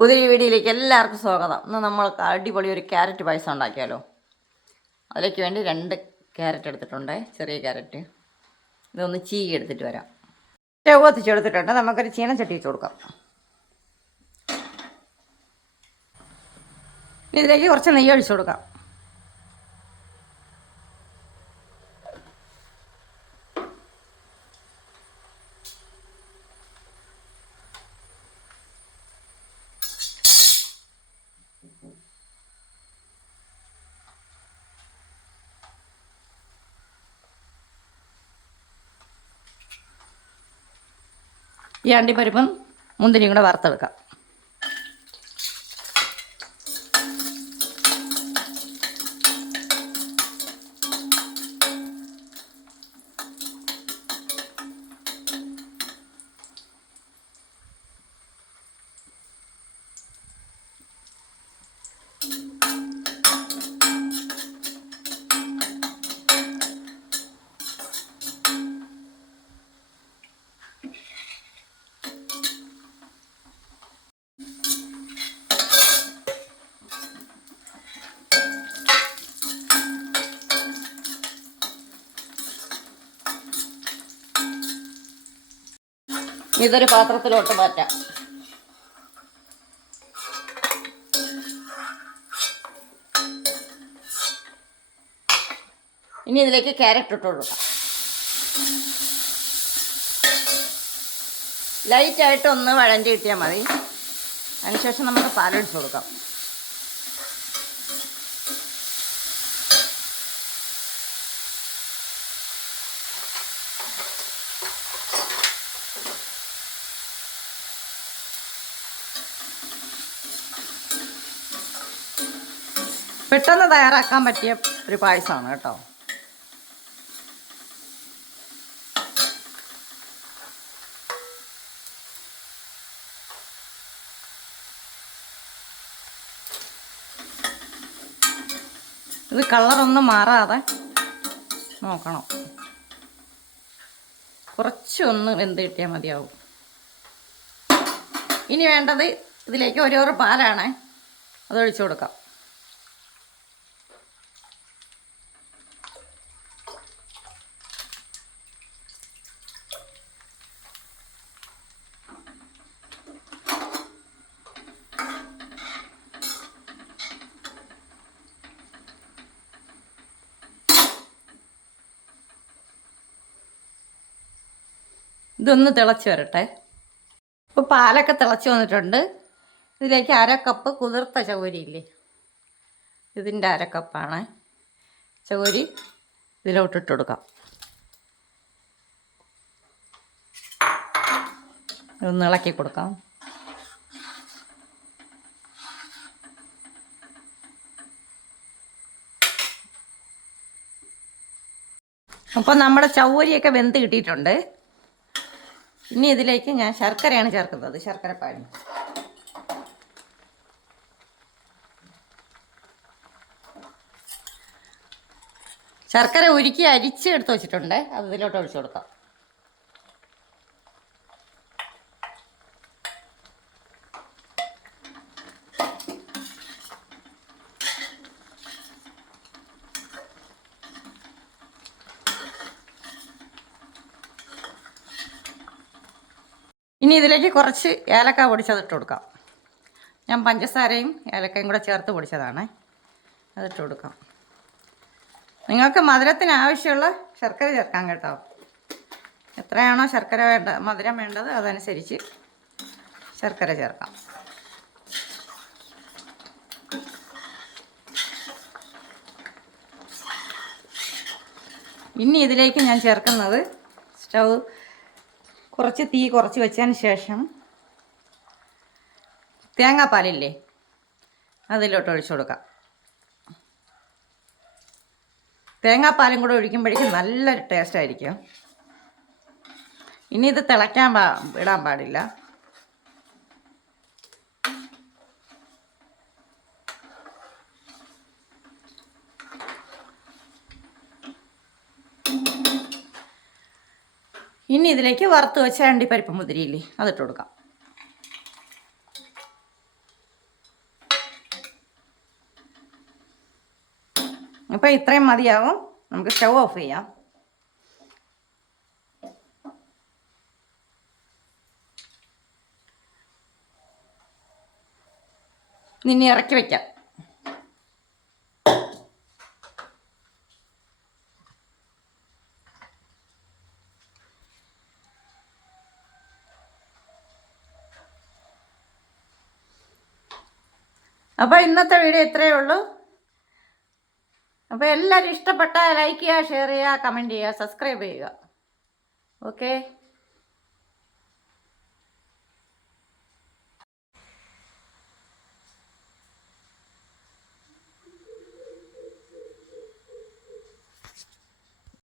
പുതിയ വീഡിയോയിലേക്ക് എല്ലാവർക്കും സ്വാഗതം. ഇന്ന് നമ്മൾ അടിപൊളി ഒരു ക്യാരറ്റ് പായസം ഉണ്ടാക്കിയാലോ. അതിലേക്ക് വേണ്ടി 2 ക്യാരറ്റ് എടുത്തിട്ടുണ്ട്, ചെറിയ ക്യാരറ്റ്. ഇതൊന്ന് ചീകി എടുത്തിട്ട് വരാം. സ്റ്റവ് കത്തിച്ചെടുത്തിട്ടുണ്ട്. നമുക്കൊരു ചീനച്ചട്ടി വെച്ച് കൊടുക്കാം. ഇതിലേക്ക് കുറച്ച് നെയ്യ് ഒഴിച്ചു കൊടുക്കാം. ഈ അണ്ടിപ്പരിപ്പും മുന്തിരിയും കൂടെ വറുത്തെടുക്കാം. ഇതൊരു പാത്രത്തിലോട്ട് മാറ്റാം. ഇനി ഇതിലേക്ക് ക്യാരറ്റ് ഇട്ട് കൊടുക്കാം. ലൈറ്റായിട്ട് ഒന്ന് വഴഞ്ഞ് കിട്ടിയാൽ മതി. അതിനുശേഷം നമുക്ക് പാലൊഴിച്ച് കൊടുക്കാം. പെട്ടെന്ന് തയ്യാറാക്കാൻ പറ്റിയ ഒരു പായസമാണ് കേട്ടോ. ഇത് കളറൊന്നും മാറാതെ നോക്കണം. കുറച്ചൊന്ന് വെന്ത് കിട്ടിയാൽ മതിയാവും. ഇനി വേണ്ടത് ഇതിലേക്ക് ഒരു പാലാണ്. അതൊഴിച്ചു കൊടുക്കാം. ഇതൊന്ന് തിളച്ച് വരട്ടെ. ഇപ്പോൾ പാലൊക്കെ തിളച്ച് വന്നിട്ടുണ്ട്. ഇതിലേക്ക് 1/2 കപ്പ് കുതിർത്ത ചൗരി ഇല്ലേ, ഇതിൻ്റെ 1/2 കപ്പാണ് ചൗരി. ഇതിലോട്ടിട്ട് കൊടുക്കാം. ഒന്ന് ഇളക്കി കൊടുക്കാം. അപ്പം നമ്മുടെ ചൗരിയൊക്കെ വെന്ത് കിട്ടിയിട്ടുണ്ട്. ഇനി ഇതിലേക്ക് ഞാൻ ശർക്കരയാണ് ചേർക്കുന്നത്, ശർക്കരപ്പാനി. ശർക്കര ഉരുക്കി അരിച്ച് എടുത്ത് വെച്ചിട്ടുണ്ട്. അത് ഇതിലോട്ട് ഒഴിച്ചു കൊടുക്കാം. ഇനി ഇതിലേക്ക് കുറച്ച് ഏലക്ക പൊടിച്ചതിട്ട് കൊടുക്കാം. ഞാൻ പഞ്ചസാരയും ഏലക്കയും കൂടെ ചേർത്ത് പൊടിച്ചതാണ്. അതിട്ട് കൊടുക്കാം. നിങ്ങൾക്ക് മധുരത്തിന് ആവശ്യമുള്ള ശർക്കര ചേർക്കാം കേട്ടോ. എത്രയാണോ ശർക്കര മധുരം വേണ്ടത് അതനുസരിച്ച് ശർക്കര ചേർക്കാം. ഇനി ഇതിലേക്ക് ഞാൻ ചേർക്കുന്നത് കുറച്ച് തീ കുറച്ച് വെച്ചതിന് ശേഷം തേങ്ങാപ്പാലില്ലേ, അതിലോട്ട് ഒഴിച്ചു കൊടുക്കാം. തേങ്ങാപ്പാലും കൂടെ ഒഴിക്കുമ്പോഴേക്കും നല്ലൊരു ടേസ്റ്റ് ആയിരിക്കും. ഇനി ഇത് തിളയ്ക്കാൻ ഇടാൻ പാടില്ല. ഇനി ഇതിലേക്ക് വറുത്ത് വെച്ച അണ്ടിപ്പരിപ്പ് മുന്തിരിയില്ലേ, അതിട്ട് കൊടുക്കാം. അപ്പോൾ ഇത്രയും മതിയാവും. നമുക്ക് സ്റ്റൗ ഓഫ് ചെയ്യാം. ഇനി ഇറക്കി വയ്ക്കാം. അപ്പോൾ ഇന്നത്തെ വീഡിയോ ഇത്രയേ ഉള്ളൂ. അപ്പോൾ എല്ലാവരും ഇഷ്ടപ്പെട്ടാൽ ലൈക്ക് ചെയ്യുക, ഷെയർ ചെയ്യുക, കമൻറ്റ് ചെയ്യുക, സബ്സ്ക്രൈബ് ചെയ്യുക. ഓക്കെ.